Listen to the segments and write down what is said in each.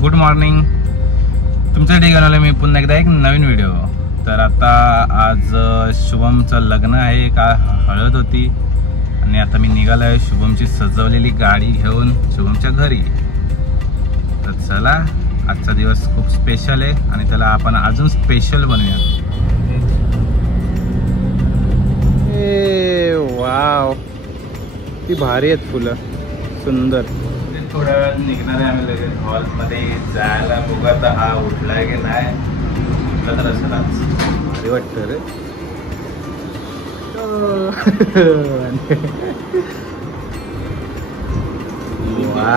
Good morning. तुमच्यासाठी घेऊन आलो मी पुन्हा एकदा एक नवीन व्हिडिओ. तर आता आज शुभमचं लग्न आहे, का हळद होती आणि आता मी निघालो आहे शुभमची सजवलेली गाडी घेऊन शुभमच्या घरी. तर चला, आजचा दिवस खूप स्पेशल आहे आणि त्याला आपण अजून स्पेशल बनवूया. वाव, ती भारी आहेत फुलं, सुंदर. थोड्या वेळात निघणार आहे आम्ही लगेच हॉलमध्ये जायला. बघा आता हा उठलाय की नाही. उठला तर असं भारी वाटतं रे. वा,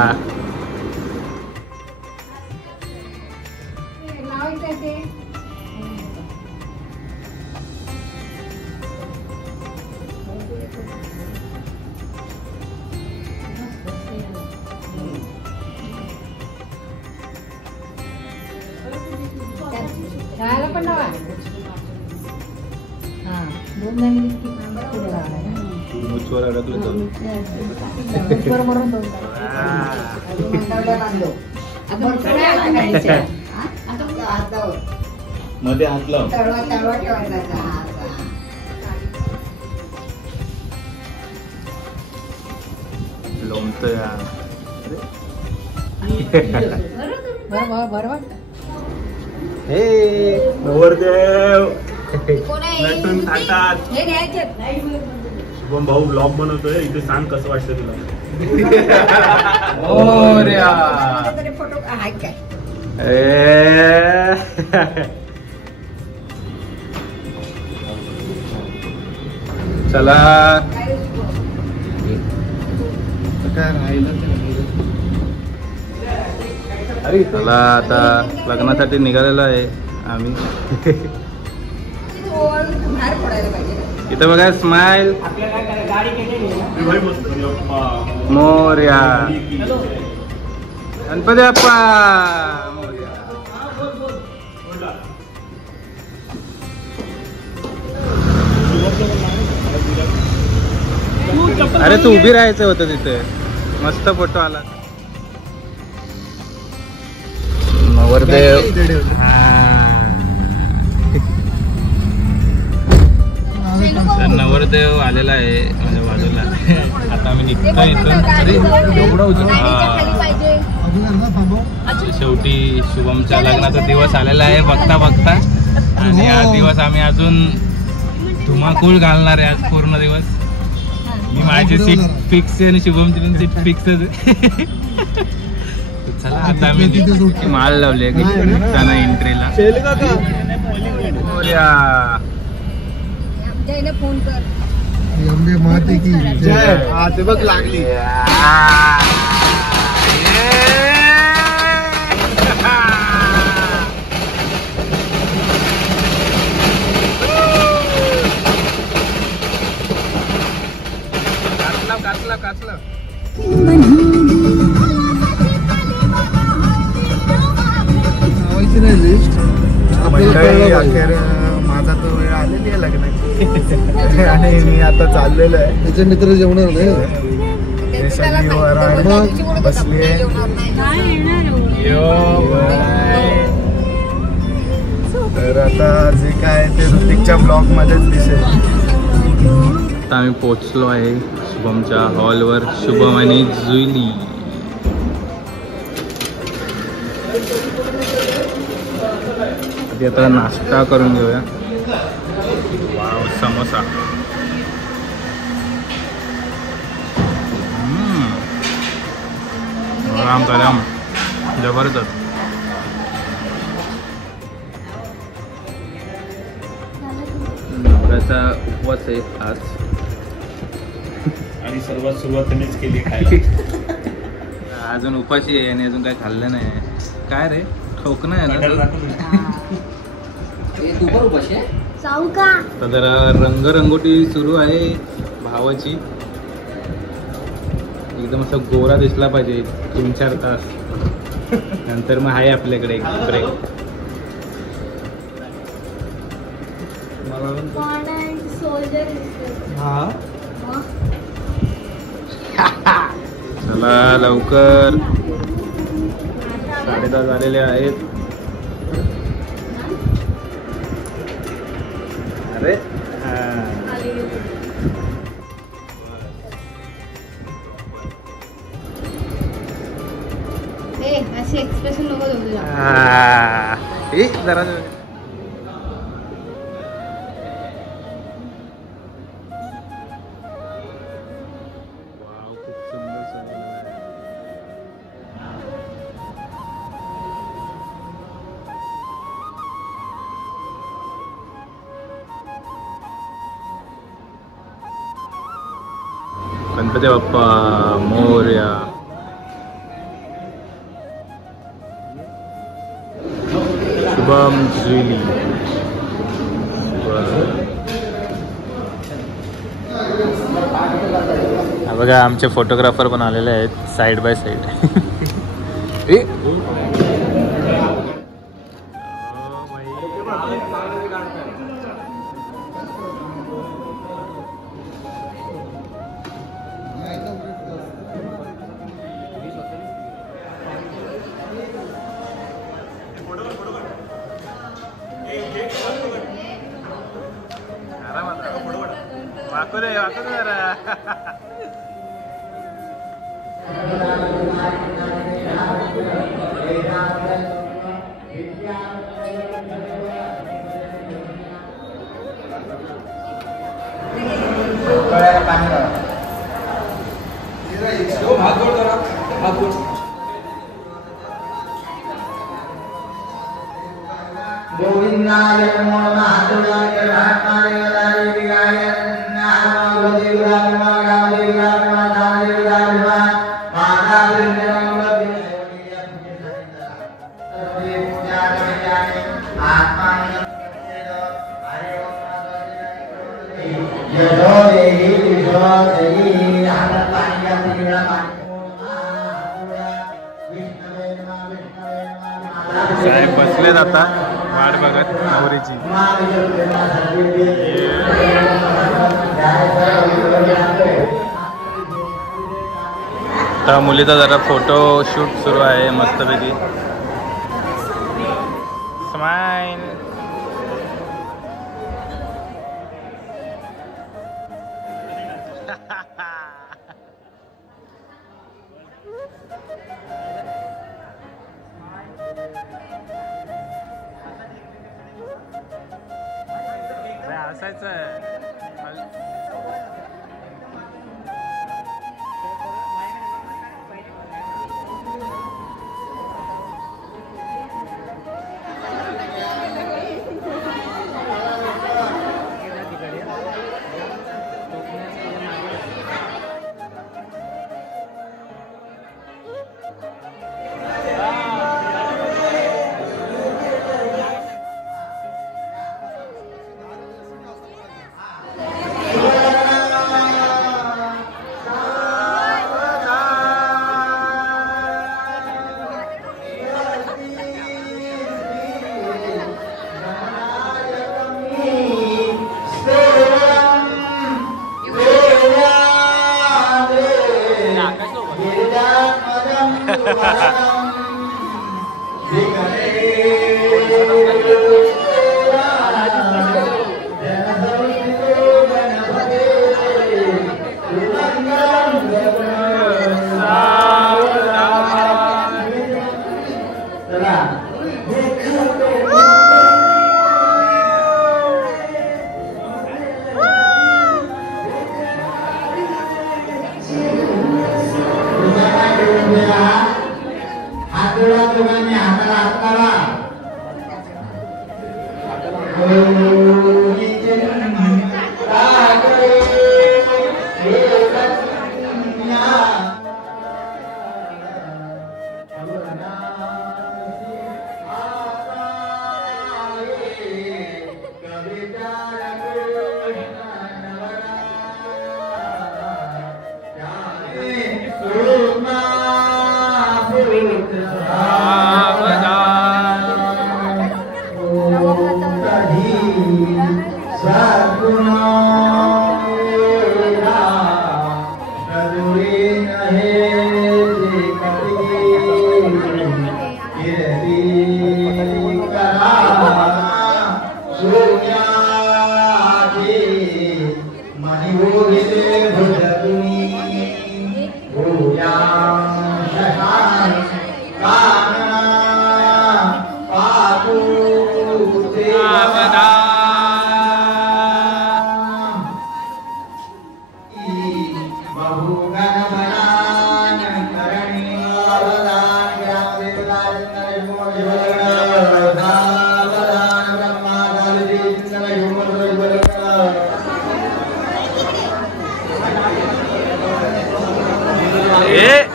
पण नवा हां 2 मिनिट मुचवर अडकलं तर बरोबर दोन मध्ये हात लाव. लोमतं यार. बरोबर. हे नवरदेव नटून थाटात. शुभम भाऊ ब्लॉग बनवतोय इथे. सांग कसं वाटतं तुला? फोटो आहे काय? चला काय राहिलं. अरे चला, आता लग्नासाठी निघालेलो आहे आम्ही. इथं बघा, स्माइल मोरया. गणपती बाप्पा मोरया. अरे तू उभी राहायचं होतं तिथे, मस्त फोटो आला. नवरदेव नवरदेव आलेला आहे म्हणजे बाजूला. आता आम्ही निघतो इथून. शेवटी शुभमच्या लग्नाचा दिवस आलेला आहे बघता बघता. आणि हा दिवस आम्ही अजून धुमाकूळ घालणार आहे आज पूर्ण दिवस. मी माझी सीट फिक्स आहे आणि शुभमची पण सीट फिक्सच आहे. चला, आता आम्ही माल लावले त्यांना एंट्रीला. फोन कर. माती की ते बघ लागली. काचला अखेर माझा तो वेळ आलेली आहे लग्नाची. आणि मी आता चाललेलो आहे. त्याचे मित्र जेवणार नाही. बसली आहे. तर आता जे काय ते ऋतिकच्या ब्लॉग मध्येच दिसेल. आता आम्ही पोचलो आहे शुभमच्या हॉलवर. शुभम आणि जुईली. आता नाश्ता करून घेऊया. वाव, समोसा. गरम गरम, जबरदस्त. नवऱ्याचा उपवास आहे आज आणि सर्वात सुरुवात त्यांनीच केली खायला. अजून उपाशी आहे आणि अजून काय खाल्लं नाही. काय रे, ठोकणं आहे ना. तर जरा रंगरंगोटी सुरू आहे भावाची. एकदम असं गोरा दिसला पाहिजे 3-4 तास. नंतर मग आहे आपल्याकडे एक ब्रेक. चला लवकर. 10:30 झालेले आहेत. अरे असे एक्सप्रेशन नको देऊ तुला. जरा गणपती बाप्पा मोरया. शुभम ज्वेली. हा बघा आमचे फोटोग्राफर पण आलेले आहेत साईड बाय साईड. वाकू दे जरा. गोविंदाय नमो महादेवाय महादेवाय विगाय नामदेवाय महादेवाय महादेवाय साहेब बसलेत आता वाट बघत नवरीची. तर मुलीचा जरा फोटो शूट सुरू आहे मस्तपैकी. स्माइल.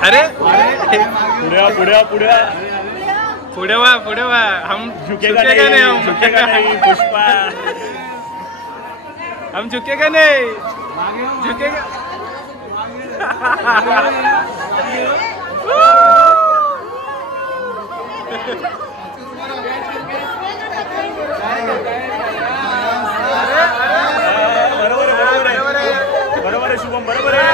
अरे पुढे पुढे वा हम झुकेगा नहीं, हम झुकेगा नहीं पुष्पा, हम झुकेगा नहीं, झुकेगा बरोबर आहे शुभम, बरोबर आहे.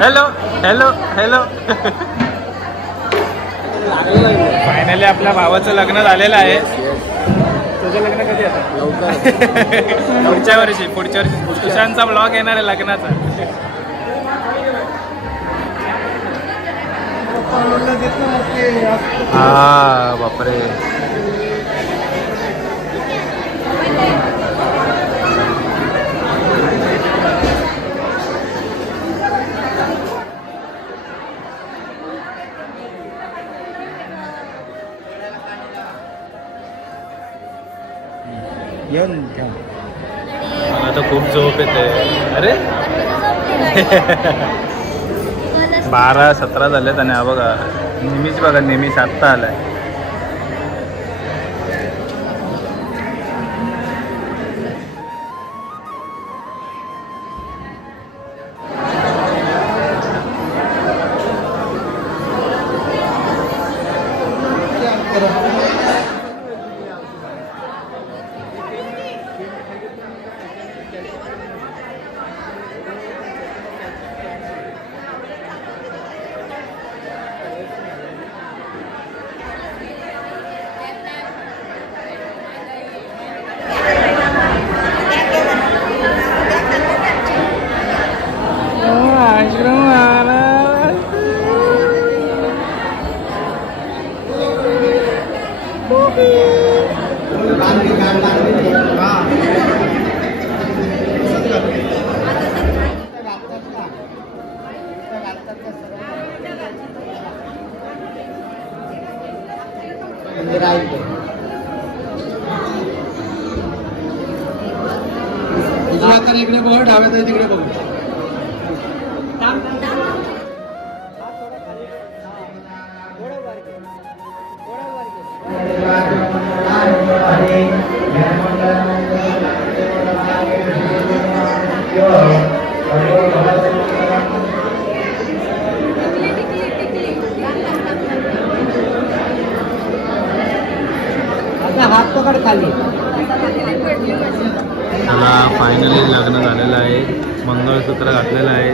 Hello hello hello. फायनली आपल्या भावाचं लग्न झालेलं आहे. तुझं लग्न कधी आता? पुढच्या वर्षी सुशांतचा ब्लॉग येणार आहे लग्नाचा. हा बापरे. मला तर खूप झोप येते. अरे 12-17 झालेत आणि हा बघा नेहमीच बघा नेहमीच आत्ता आलाय. इकडे बघ, डाव्यात तिकडे बघ. हात पकड खाली. मला फायनली लग्न झालेलं आहे. मंगळसूत्र घातलेलं आहे.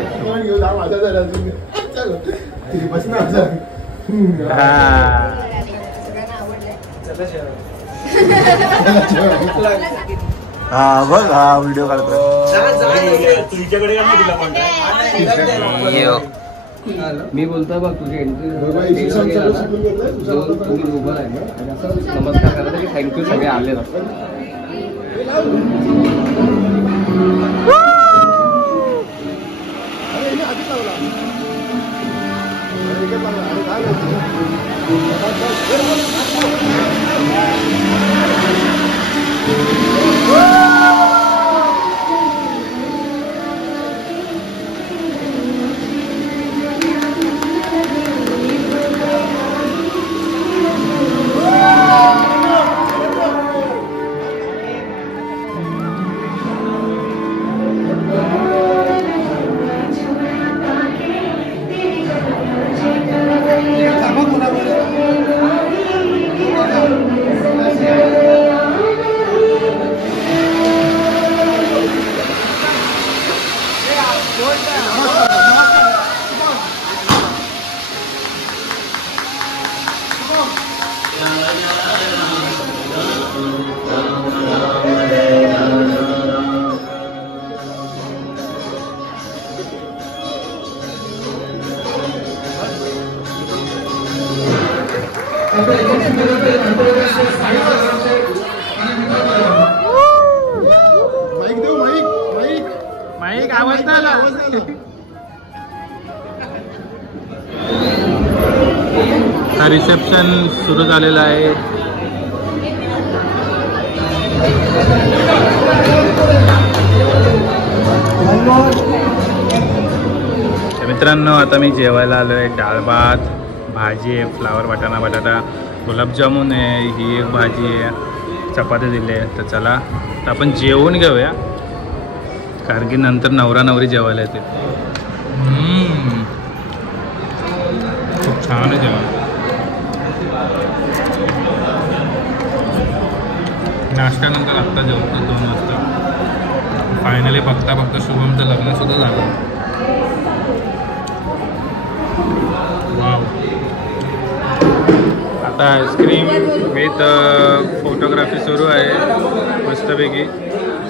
हा बघ हा व्हिडिओ काढतोय. तुझ्याकडे का नाही दिला कॉन्टॅक्ट? मी बोलतोय बघ तुझे एंट्री तुम्ही उभं आहे आणि असं नमस्कार करायला की थँक्यू सगळे आले ना. माईक आवाज नाही आला. रिसेप्शन सुरू झालेलं आहे. मित्रांनो आता मी जेवायला आलो आहे. डाळ भात, भाजी आहे, फ्लावर वाटाणा बटाटा, गुलाबजामुन आहे, ही एक भाजी आहे, चपाती दिली आहे. तर चला तर आपण जेवून घेऊया कारण की नंतर नवरा नवरी जेवायला येते. खूप छान आहे जेवण. नाश्त्यानंतर आत्ता जेवतो 2 वाजता. फायनली बघता बघता शुभमचं लग्नसुद्धा झालं. वाव. आता आईस्क्रीम विथ फोटोग्राफी सुरू आहे मस्तपैकी.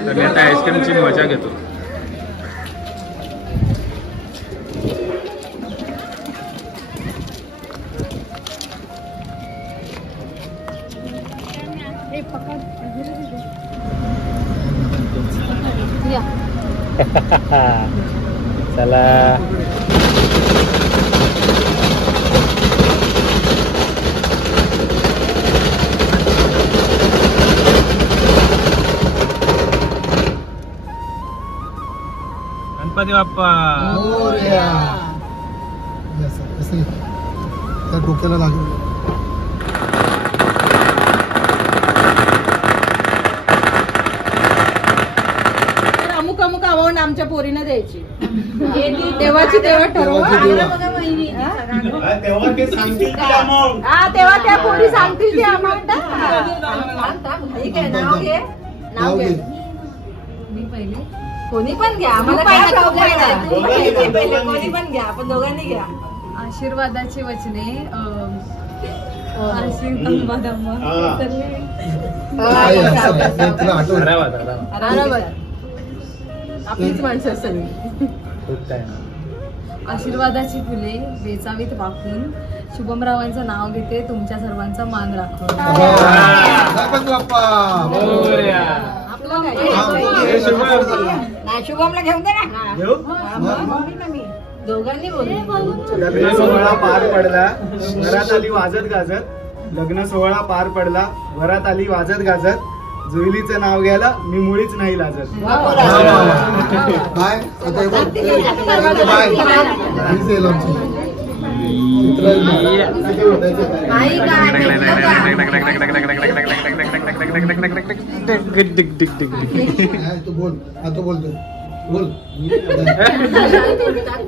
तर मी आता आईस्क्रीमची मजा घेतो. चला गणपती बाप्पा. त्या डोक्याला लागेल. अमुक अमुक अमाऊंट आमच्या पोरीनं द्यायची. तेव्हाची तेव्हा ठरवा. तेव्हा ते सांगतील ती amount. हा तेव्हा त्या पोरी सांगतील ती अमाऊंट. नाव घे. मी पहिले कोणी पण घ्या. आम्हाला कोणी पण घ्या. आपण दोघांनी घ्या. आशीर्वादाची वचने. आपलीच माणसं सगळी. आशीर्वादाची फुले वेचावीत वाकून शुभमरावांचं नाव घेते. तुमच्या सर्वांचा मान राखून. शुभमला घेऊन दे ना. दोघांनी लग्न सोहळा पार पडला, घरात आली वाजत गाजत. लग्न सोहळा पार पडला, घरात आली वाजत गाजत. जुईलीचं नाव घ्यायला मी मुळीच नाही लाजत.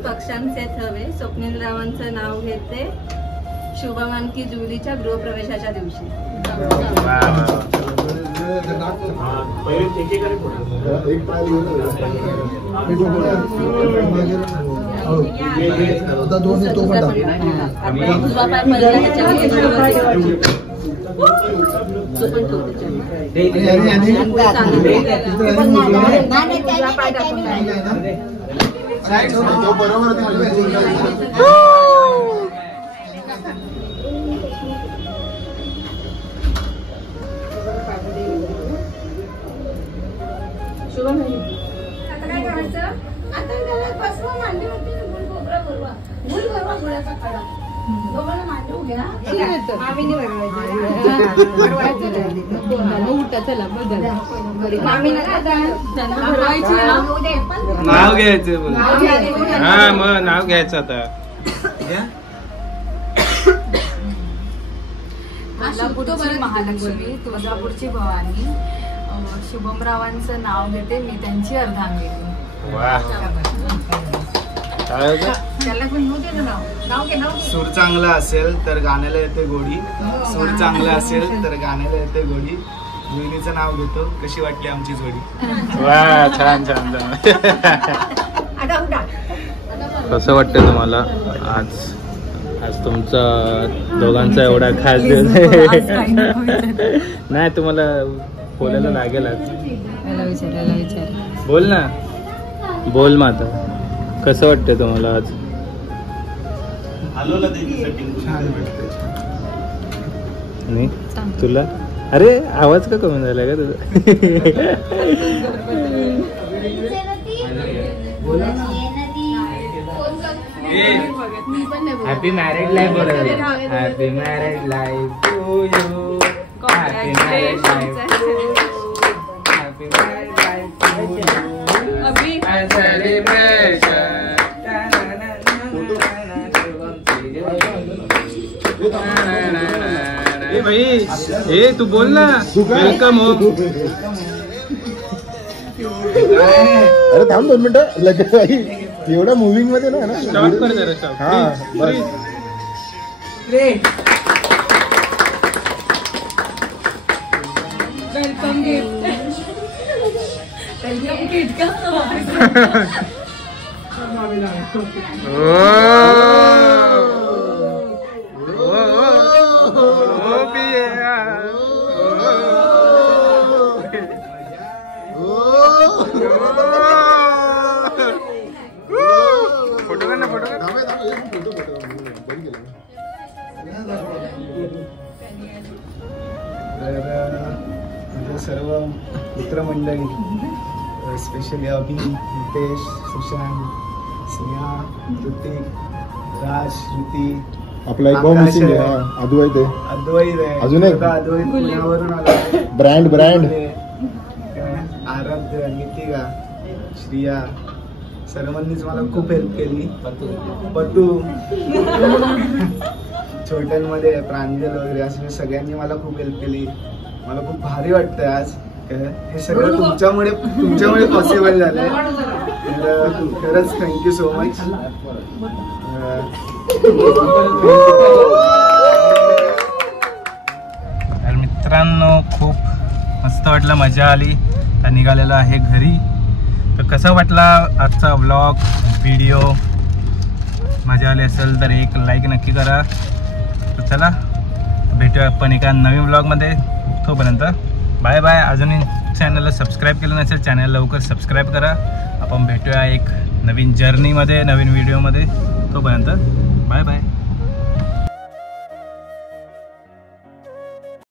पक्षांचे थवे स्वप्नीलरावांचं नाव घेते. शुभमान की जुलीच्या गृहप्रवेशाच्या दिवशी. नाव घ्यायचं हा मग नाव घ्यायचं आता. कोल्हापूरची महालक्ष्मी, तुळजापूरची भवानी, शुभमरावांचं नाव घेते मी, त्यांची अर्धांगिनी. सूर चांगला असेल तर गाण्याला येते गोडी, सूर चांगला असेल तर गाण्याला येते गोडी. जुईलीचं नाव घेतो. कशी वाटली आमची जोडी? वा छान छान छान. कसं वाटतं तुम्हाला आज? आज तुमचा दोघांचा एवढा खास दिवस नाही, तुम्हाला बोलायला लागेल आज. बोल ना, बोल माता. कसं वाटतं तुम्हाला आज? छान वाटतं. आणि तुला? अरे आवाज का कमी झाला का तुझा? Happy married life. बरोबर, happy married life to you. Happy married life to you. Happy married life to you. Celebration. ए भाई, ए तू बोल ना. वेलकम हो. अरे थांब 2 मिनिटं. लगेच एवढ्या मुव्हिंग मध्ये ना. स्टॉप कर जरा, स्टॉप. हा बस. Welcome gift. वेलकम गिफ्ट का? फोटो कर ना, फोटो कर. माझे सर्व मित्रमंडळी, स्पेशली अभि, नितेश, सुशांत, स्नेहा, ऋतिक, राज, श्रुती, आपला एक भाऊ मिसिंग आहे. अद्वैत आहे. अद्वैत आहे. अजून एक? अद्वैत पुण्यावरून आला. ब्रँड आराध्य, नितिका, श्रिया, सर्वांनीच मला खूप हेल्प केली. पतू, छोट्यांमध्ये प्रांजल वगैरे असे सगळ्यांनी मला खूप हेल्प केली. मला खूप भारी वाटतंय आज. हे सगळं तुमच्यामुळे पॉसिबल झालंय. तर खरंच थँक्यू सो मच. तर मित्रांनो, खूप मस्त वाटलं, मजा आली. तर निघालेलो आहे घरी. तर कसा वाटला आजचा व्लॉग, व्हिडिओ? मजा आली असेल तर एक लाईक नक्की करा. तर चला भेटूया आपण एका नवीन व्लॉगमध्ये. तोपर्यंत बाय बाय. अजूनही चॅनलला सबस्क्राईब केलं नसेल, चॅनल लवकर सबस्क्राईब करा. आपण भेटूया एक नवीन जर्नीमध्ये, नवीन व्हिडिओमध्ये. तोपर्यंत बाय बाय.